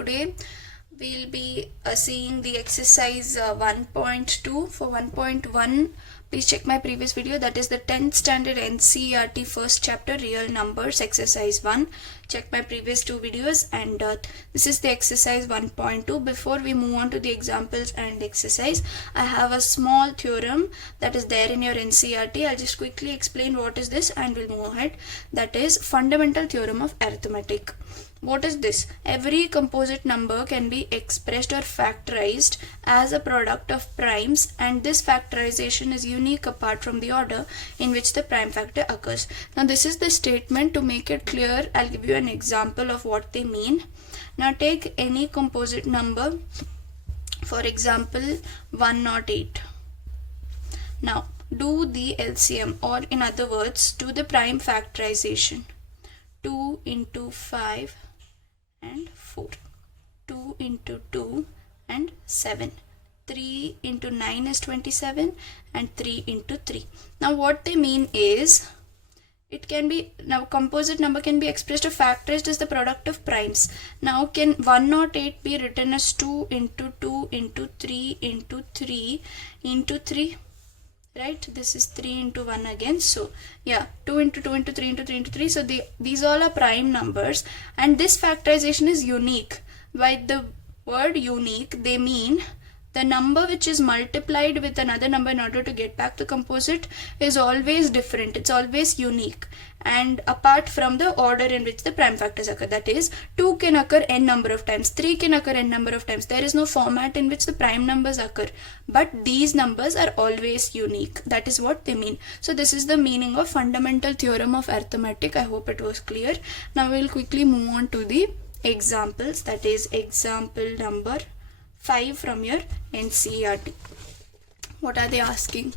today we'll be seeing the exercise 1.2. For 1.1, please check my previous video, that is the 10th standard NCERT first chapter real numbers exercise 1. Check my previous two videos, and this is the exercise 1.2. Before we move on to the examples and exercise, I have a small theorem that is there in your NCERT. I'll just quickly explain what is this and we'll move ahead. That is fundamental theorem of arithmetic. What is this? Every composite number can be expressed or factorized as a product of primes, and this factorization is unique apart from the order in which the prime factor occurs. Now this is the statement. To make it clear, I'll give you an example of what they mean. Now take any composite number, for example 108. Now do the LCM, or in other words, do the prime factorization. 2 into 5 and 4, 2 into 2 and 7, 3 into 9 is 27, and 3 into 3. Now what they mean is, it can be, now composite number can be expressed or factorized as the product of primes. Now can 108 be written as 2 into 2 into 3 into 3 into 3? Right, this is 3 into 1 again. So yeah, 2 into 2 into 3 into 3 into 3. So these all are prime numbers, and this factorization is unique. By the word unique, they mean the number which is multiplied with another number in order to get back the composite is always different. It's always unique, and apart from the order in which the prime factors occur. That is, 2 can occur n number of times, 3 can occur n number of times. There is no format in which the prime numbers occur, but these numbers are always unique. That is what they mean. So this is the meaning of fundamental theorem of arithmetic. I hope it was clear. Now we will quickly move on to the examples. That is example number 5 from your NCERT. What are they asking?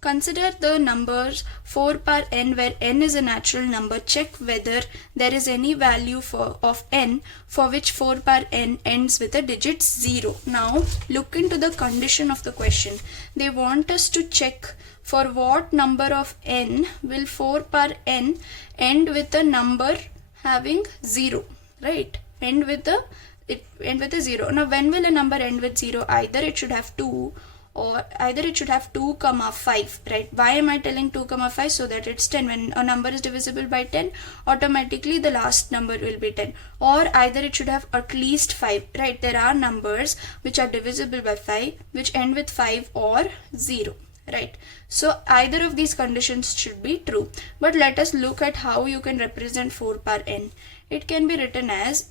Consider the numbers 4 power n where n is a natural number. Check whether there is any value of n for which 4 power n ends with a digit 0. Now look into the condition of the question. They want us to check for what number of n will 4 power n end with a number having 0, right? End with a 0. Now when will a number end with 0? Either it should have 2 or either it should have 2 comma 5, right? Why am I telling 2 comma 5? So that it's 10. When a number is divisible by 10, automatically the last number will be 10. Or either it should have at least 5, right? There are numbers which are divisible by 5 which end with 5 or 0, right? So either of these conditions should be true. But let us look at how you can represent 4 power n. It can be written as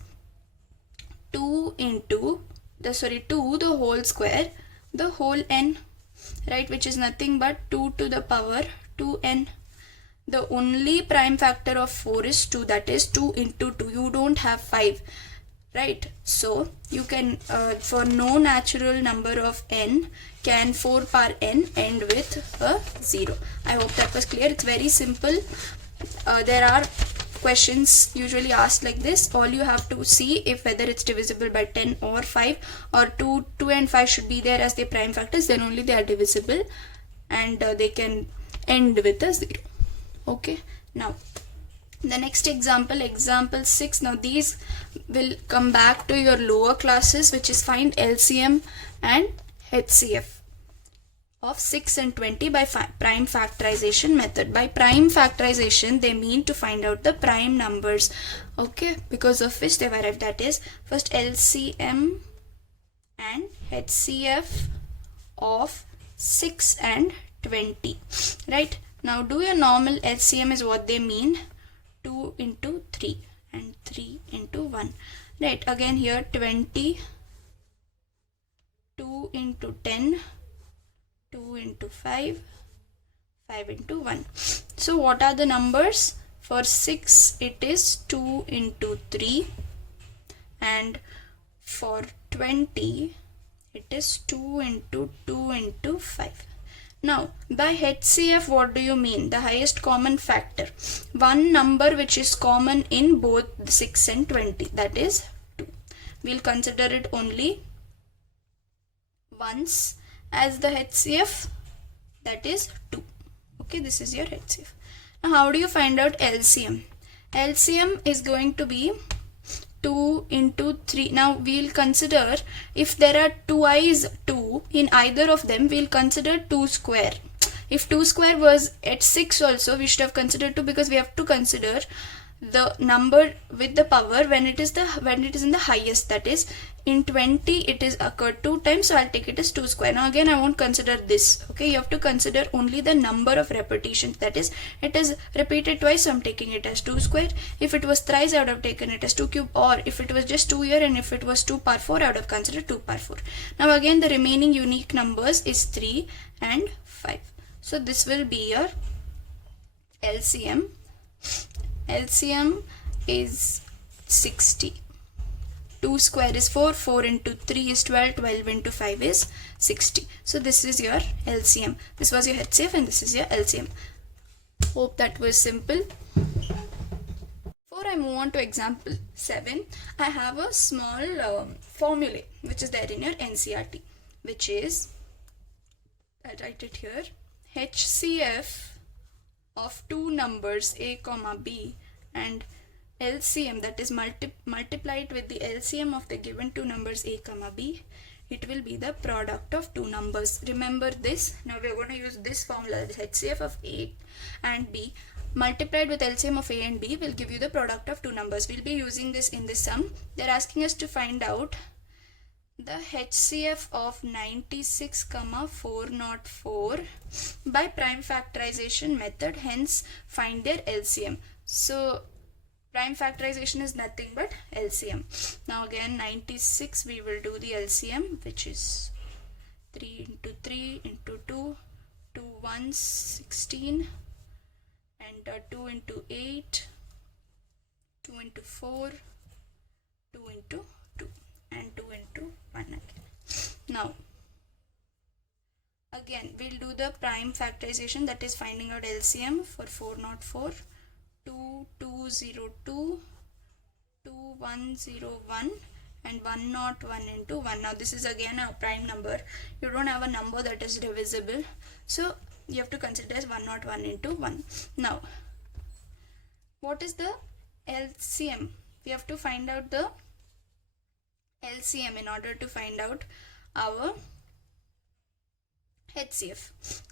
2 the whole square, the whole n, right, which is nothing but 2 to the power 2n. The only prime factor of 4 is 2, that is 2 into 2. You don't have 5, right? So you can for no natural number of n can 4 power n end with a 0. I hope that was clear. It's very simple. There are questions usually asked like this. All you have to see if whether it's divisible by 10 or 5, or 2 and 5 should be there as their prime factors, then only they are divisible, and they can end with a 0. Okay, now the next example, example 6. Now these will come back to your lower classes, which is find LCM and HCF of 6 and 20 by prime factorization method. By prime factorization, they mean to find out the prime numbers, okay, because of which they arrived. That is, first LCM and HCF of 6 and 20, right? Now do your normal LCM is what they mean, 2 into 3 and 3 into 1, right? Again here 20, 2 into 10, 2 into 5, 5 into 1. So what are the numbers? For 6 it is 2 into 3, and for 20 it is 2 into 2 into 5. Now by HCF, what do you mean? The highest common factor, one number which is common in both 6 and 20, that is 2. We'll consider it only once as the HCF, that is 2. Okay, this is your HCF. Now how do you find out LCM? LCM is going to be 2 into 3. Now we'll consider if there are twice 2 in either of them, we'll consider 2 square. If 2 square was at 6 also, we should have considered 2, because we have to consider the number with the power when it is in the highest. That is, in 20 it is occurred 2 times, so I'll take it as 2 square. Now again I won't consider this. Okay, you have to consider only the number of repetitions. That is, it is repeated twice, so I'm taking it as 2 square. If it was thrice, I would have taken it as 2 cube, or if it was just 2 here and if it was 2 power 4, I would have considered 2 power 4. Now again the remaining unique numbers is 3 and 5. So this will be your LCM. LCM is 60. 2 square is 4, 4 into 3 is 12, 12 into 5 is 60. So this is your LCM. This was your HCF and this is your LCM. Hope that was simple. Before I move on to example 7, I have a small formula which is there in your NCERT, which is, I'll write it here, HCF of two numbers a comma b and LCM, that is multiply it with the LCM of the given two numbers a comma b, it will be the product of two numbers. Remember this. Now we are going to use this formula, this HCF of a and b multiplied with LCM of a and b will give you the product of two numbers. We'll be using this in this sum. They're asking us to find out the HCF of 96, 404 by prime factorization method, hence find their LCM. So prime factorization is nothing but LCM. Now again 96 we will do the LCM, which is 3 into 3 into 2, 2 1 16, and 2 into 8, 2 into 4, 2 into 2 and 2 into 1 again. Now again we'll do the prime factorization, that is finding out LCM for 404, 2202, 2101 and 101 into 1. Now this is again a prime number. You don't have a number that is divisible, so you have to consider as 101 into 1. Now what is the LCM? We have to find out the LCM in order to find out our HCF,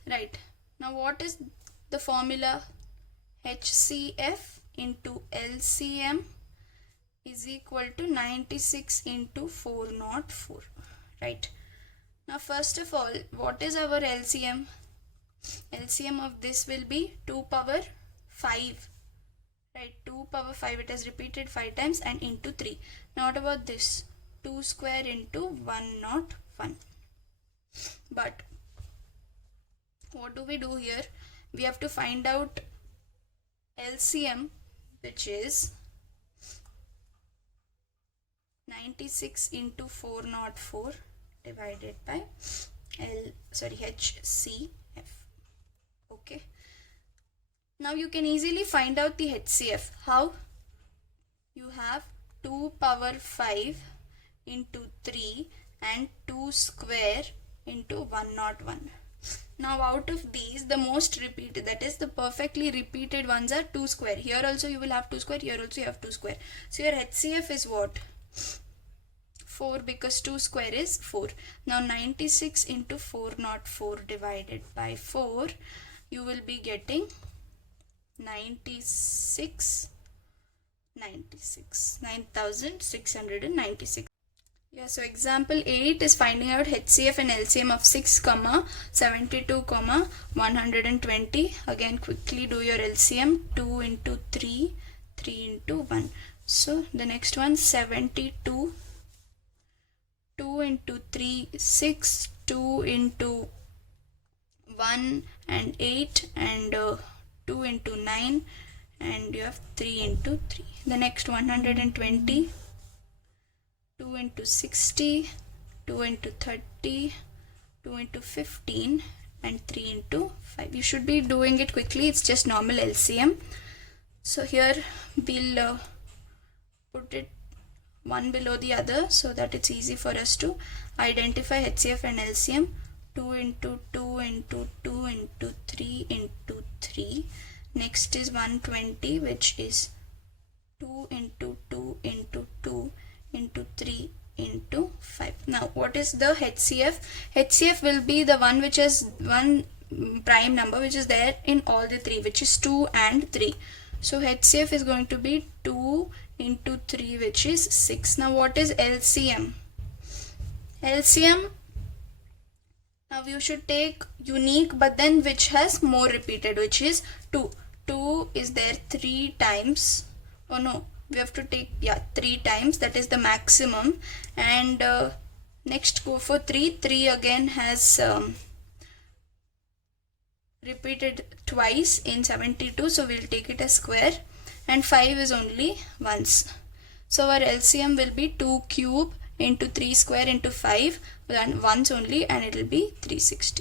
right? Now what is the formula? HCF into LCM is equal to 96 into 404, right? Now first of all, what is our LCM? LCM of this will be 2 power 5, right? 2 power 5, it has repeated 5 times, and into 3. Now what about this? 2 square into 101. But what do we do here? We have to find out LCM, which is 96 into 404 divided by HCF. Okay. Now you can easily find out the HCF. How? You have 2 power 5 into 3 and 2 square into 101. Now out of these, the most repeated, that is the perfectly repeated ones, are 2 square. Here also you will have 2 square, here also you have 2 square. So your HCF is what? 4, because 2 square is 4. Now 96 into 404 divided by 4, you will be getting 96. Yeah, so example 8 is finding out HCF and LCM of 6, 72, 120. Again quickly do your LCM. 2 into 3, 3 into 1. So the next one, 72, 2 into 3, 6, 2 into 1 and 8, and 2 into 9, and you have 3 into 3. The next 120, 2 into 60, 2 into 30, 2 into 15, and 3 into 5. You should be doing it quickly, it's just normal LCM. So here we'll put it one below the other so that it's easy for us to identify HCF and LCM. 2 into 2 into 2 into 3 into 3. Next is 120, which is 2 into 2 into 2 into 3 into 5. Now what is the HCF? HCF will be the one which is one prime number which is there in all the three, which is 2 and 3. So HCF is going to be 2 into 3, which is 6. Now what is LCM? LCM, now you should take unique but then which has more repeated, which is 2. 2 is there 3 times. Oh no, we have to take 3 times, that is the maximum. And next go for 3. 3 again has repeated twice in 72, so we'll take it as square. And 5 is only once. So our LCM will be 2 cube into 3 square into 5 once only, and it will be 360.